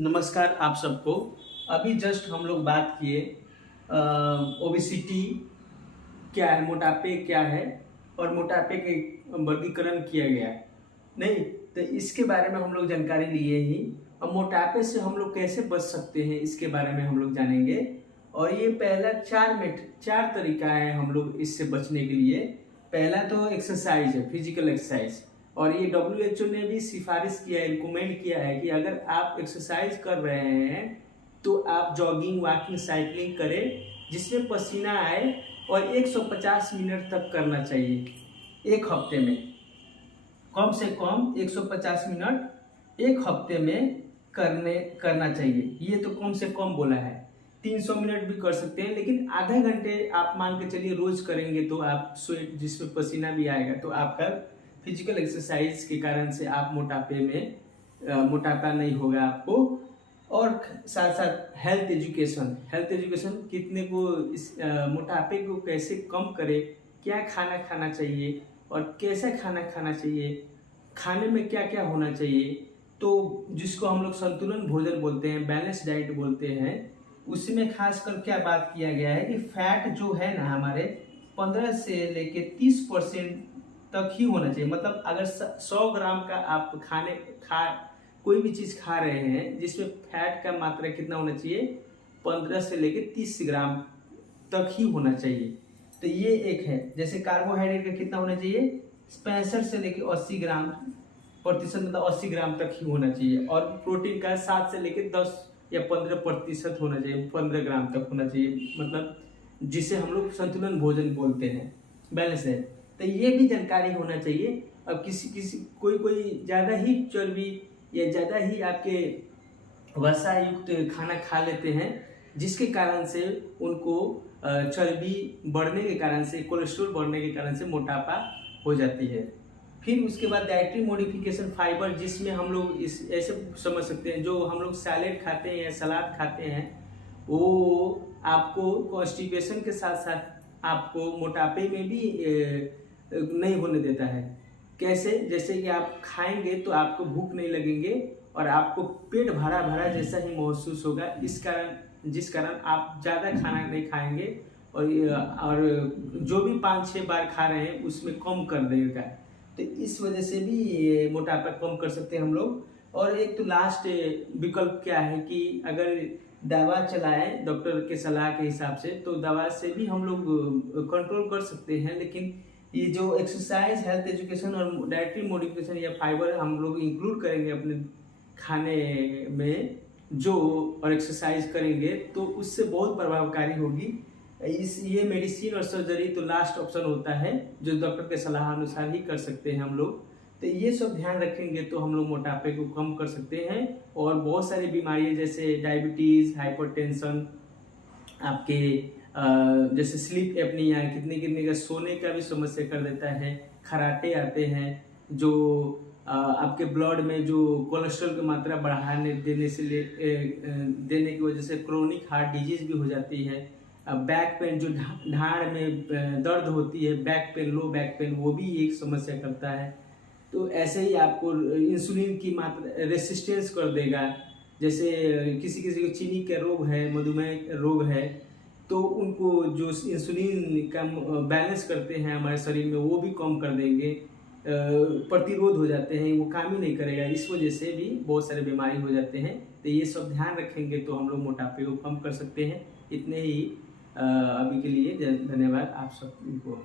नमस्कार आप सबको। अभी जस्ट हम लोग बात किए ओबेसिटी क्या है, मोटापे क्या है और मोटापे के वर्गीकरण किया गया है। नहीं तो इसके बारे में हम लोग जानकारी लिए ही, और मोटापे से हम लोग कैसे बच सकते हैं इसके बारे में हम लोग जानेंगे। और ये पहला चार तरीका है हम लोग इससे बचने के लिए। पहला तो एक्सरसाइज है, फिजिकल एक्सरसाइज। और ये WHO ने भी सिफारिश किया है, रिकमेंड किया है कि अगर आप एक्सरसाइज कर रहे हैं तो आप जॉगिंग, वॉकिंग, साइकिलिंग करें जिसमें पसीना आए, और 150 मिनट तक करना चाहिए एक हफ्ते में। कम से कम 150 मिनट एक हफ्ते में करना चाहिए। ये तो कम से कम बोला है। 300 मिनट भी कर सकते हैं, लेकिन आधा घंटे आप मान के चलिए रोज करेंगे तो आप स्वेट, जिसमें पसीना भी आएगा, तो आपका फिजिकल एक्सरसाइज के कारण से आप मोटापा नहीं होगा आपको। और साथ साथ हेल्थ एजुकेशन कितने को इस मोटापे को कैसे कम करे, क्या खाना खाना चाहिए और कैसा खाना खाना चाहिए, खाने में क्या क्या होना चाहिए, तो जिसको हम लोग संतुलन भोजन बोलते हैं, बैलेंस डाइट बोलते हैं। उसमें खासकर क्या बात किया गया है कि फैट जो है ना हमारे 15 से लेके 30% तक ही होना चाहिए। मतलब अगर 100 ग्राम का आप कोई भी चीज खा रहे हैं जिसमें फैट का मात्रा कितना होना चाहिए, 15 से लेके 30 ग्राम तक ही होना चाहिए। तो ये एक है। जैसे कार्बोहाइड्रेट का कितना होना चाहिए, 65 से लेके 80 ग्राम प्रतिशत, मतलब 80 ग्राम तक ही होना चाहिए। और प्रोटीन का 7 से लेके 10 या 15% होना चाहिए, 15 ग्राम तक होना चाहिए, मतलब जिसे हम लोग संतुलन भोजन बोलते हैं, बैलेंस है। तो ये भी जानकारी होना चाहिए। अब कोई ज़्यादा ही चर्बी या ज़्यादा ही आपके वसा युक्त खाना खा लेते हैं, जिसके कारण से उनको चर्बी बढ़ने के कारण से, कोलेस्ट्रॉल बढ़ने के कारण से मोटापा हो जाती है। फिर उसके बाद डाइटरी मॉडिफिकेशन, फाइबर, जिसमें हम लोग इस ऐसे समझ सकते हैं, जो हम लोग सैलेड खाते हैं या सलाद खाते हैं, वो आपको कॉन्स्टिपेशन के साथ साथ आपको मोटापे में भी नहीं होने देता है। कैसे? जैसे कि आप खाएंगे तो आपको भूख नहीं लगेंगे और आपको पेट भरा भरा जैसा ही महसूस होगा, जिस कारण आप ज़्यादा खाना नहीं खाएंगे, और जो भी 5-6 बार खा रहे हैं उसमें कम कर देगा। तो इस वजह से भी ये मोटापा कम कर सकते हैं हम लोग। और एक तो लास्ट विकल्प क्या है कि अगर दवा चलाएं डॉक्टर के सलाह के हिसाब से, तो दवा से भी हम लोग कंट्रोल कर सकते हैं। लेकिन ये जो एक्सरसाइज, हेल्थ एजुकेशन और डाइटरी मॉडिफिकेशन या फाइबर हम लोग इंक्लूड करेंगे अपने खाने में जो, और एक्सरसाइज करेंगे तो उससे बहुत प्रभावकारी होगी। ये मेडिसिन और सर्जरी तो लास्ट ऑप्शन होता है, जो डॉक्टर के सलाह अनुसार ही कर सकते हैं हम लोग। तो ये सब ध्यान रखेंगे तो हम लोग मोटापे को कम कर सकते हैं। और बहुत सारी बीमारियां जैसे डायबिटीज़, हाइपरटेंशन, आपके जैसे स्लीप एपनिया, कितने का सोने का भी समस्या कर देता है। खराटे आते हैं जो आपके ब्लड में जो कोलेस्ट्रॉल की मात्रा बढ़ाने देने की वजह से क्रोनिक हार्ट डिजीज भी हो जाती है। बैक पेन, जो ढाड़ में दर्द होती है, back pain, low back pain, वो भी एक समस्या करता है। तो ऐसे ही आपको इंसुलिन की मात्रा रेसिस्टेंस कर देगा। जैसे किसी को चीनी का रोग है, मधुमेह रोग है, तो उनको जो इंसुलिन का बैलेंस करते हैं हमारे शरीर में, वो भी कम कर देंगे। प्रतिरोध हो जाते हैं, वो काम ही नहीं करेगा। इस वजह से भी बहुत सारे बीमारी हो जाते हैं। तो ये सब ध्यान रखेंगे तो हम लोग मोटापे को कम कर सकते हैं। इतने ही अभी के लिए धन्यवाद आप सबको।